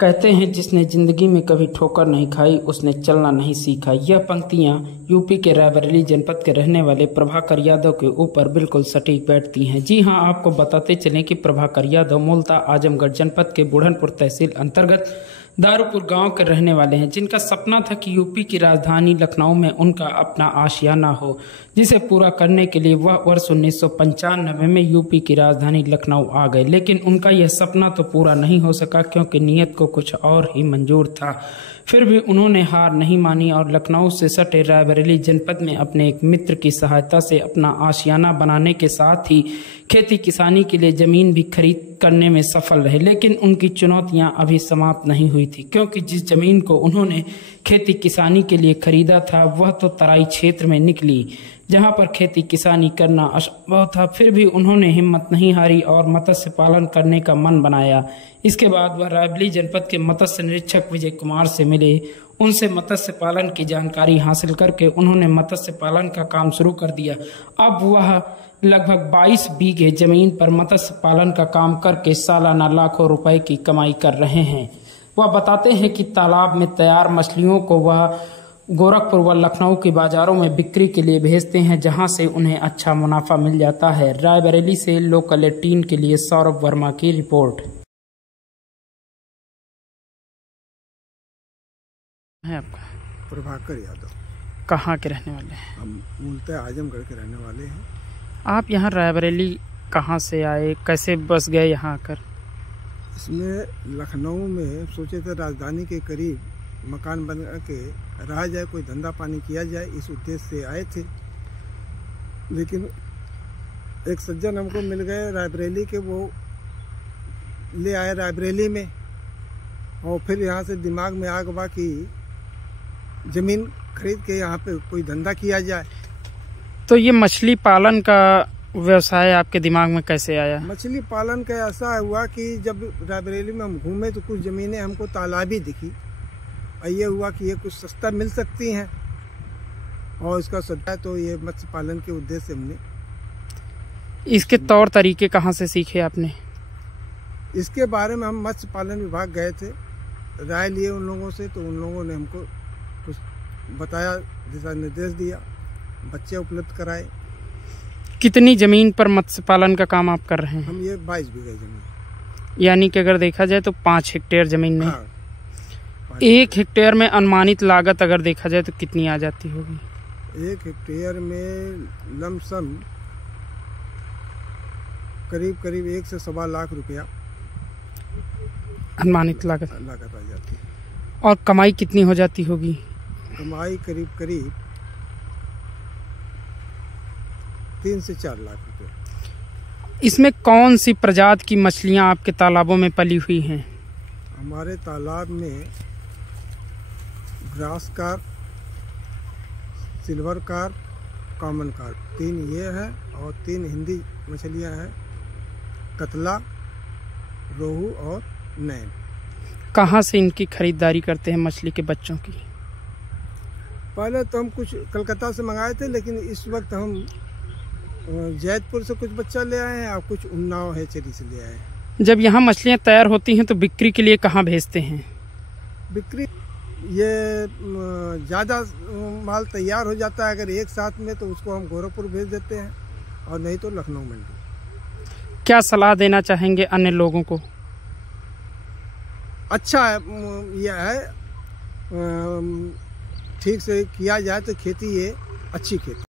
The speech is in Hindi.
कहते हैं जिसने जिंदगी में कभी ठोकर नहीं खाई उसने चलना नहीं सीखा। यह पंक्तियां यूपी के रायबरेली जनपद के रहने वाले प्रभाकर यादव के ऊपर बिल्कुल सटीक बैठती हैं। जी हां, आपको बताते चलें कि प्रभाकर यादव मूलतः आजमगढ़ जनपद के बुढ़नपुर तहसील अंतर्गत दारूपुर गांव के रहने वाले हैं, जिनका सपना था कि यूपी की राजधानी लखनऊ में उनका अपना आशियाना हो, जिसे पूरा करने के लिए वह वर्ष 1995 में यूपी की राजधानी लखनऊ आ गए। लेकिन उनका यह सपना तो पूरा नहीं हो सका, क्योंकि नीयत को कुछ और ही मंजूर था। फिर भी उन्होंने हार नहीं मानी और लखनऊ से सटे रायबरेली जनपद में अपने एक मित्र की सहायता से अपना आशियाना बनाने के साथ ही खेती किसानी के लिए जमीन भी खरीद करने में सफल रहे। लेकिन उनकी चुनौतियां अभी समाप्त नहीं हुई थी, क्योंकि जिस जमीन को उन्होंने खेती किसानी के लिए खरीदा था वह तो तराई क्षेत्र में निकली, जहां पर खेती किसानी करना असंभव था। फिर भी उन्होंने हिम्मत नहीं हारी और मत्स्य पालन करने का मन बनाया। इसके बाद वह रायबरेली जनपद के मत्स्य निरीक्षक विजय कुमार से मिले। उनसे मत्स्य पालन की जानकारी हासिल करके उन्होंने मत्स्य पालन का काम शुरू कर दिया। अब वह लगभग 22 बीघे जमीन पर मत्स्य पालन का काम करके सालाना लाखों रुपए की कमाई कर रहे हैं। वह बताते हैं कि तालाब में तैयार मछलियों को वह गोरखपुर व लखनऊ के बाजारों में बिक्री के लिए भेजते हैं, जहां से उन्हें अच्छा मुनाफा मिल जाता है। रायबरेली से लोकल 18 के लिए सौरभ वर्मा की रिपोर्ट है। आपका प्रभाकर यादव। कहाँ के रहने वाले हैं? हम मूलतः आजमगढ़ के रहने वाले हैं। आप यहाँ रायबरेली कहाँ से आए, कैसे बस गए यहाँ आकर? इसमें लखनऊ में सोचे थे राजधानी के करीब मकान बना के रहा जाए, कोई धंधा पानी किया जाए, इस उद्देश्य से आए थे। लेकिन एक सज्जन हमको मिल गए रायबरेली के, वो ले आए रायबरेली में, और फिर यहाँ से दिमाग में आ गया कि जमीन खरीद के यहाँ पे कोई धंधा किया जाए। तो ये मछली पालन का व्यवसाय आपके दिमाग में कैसे आया? मछली पालन का ऐसा हुआ कि जब रायबरेली में हम घूमे तो कुछ ज़मीनें हमको तालाबी दिखी, और ये हुआ कि ये कुछ सस्ता मिल सकती हैं, और इसका सट्टा तो ये मत्स्य पालन के उद्देश्य से हमने इसके तौर तरीके कहाँ से सीखे आपने? इसके बारे में हम मत्स्य पालन विभाग गए थे, राय लिए उन लोगों से, तो उन लोगों ने हमको कुछ बताया, दिशा निर्देश दिया, बच्चे उपलब्ध कराए। कितनी जमीन पर मत्स्य पालन का काम आप कर रहे हैं? हम ये 22 बीघा जमीन, यानी कि अगर देखा जाए तो 5 हेक्टेयर जमीन में। हाँ, 1 हेक्टेयर में अनुमानित लागत अगर देखा जाए तो कितनी आ जाती होगी? 1 हेक्टेयर में लमसम करीब 1 से 1.25 लाख रुपया अनुमानित लागत आ जाती है। और कमाई कितनी हो जाती होगी? कमाई करीब 3 से 4 लाख रुपये। इसमें कौन सी प्रजाति की मछलियां आपके तालाबों में पली हुई हैं? हमारे तालाब में grass carp, silver carp, common carp, 3 ये है, और 3 हिंदी मछलियां हैं, कतला, रोहू और नैन। कहाँ से इनकी खरीदारी करते हैं मछली के बच्चों की? पहले तो हम कुछ कलकत्ता से मंगाए थे, लेकिन इस वक्त हम जैतपुर से कुछ बच्चा ले आए हैं और कुछ उन्नाव हैचरी से ले आए हैं। जब यहाँ मछलियाँ तैयार होती हैं तो बिक्री के लिए कहाँ भेजते हैं? बिक्री ये ज़्यादा माल तैयार हो जाता है अगर एक साथ में, तो उसको हम गोरखपुर भेज देते हैं, और नहीं तो लखनऊ मंडी। क्या सलाह देना चाहेंगे अन्य लोगों को? अच्छा यह है, ठीक से किया जाए तो खेती ये अच्छी खेती।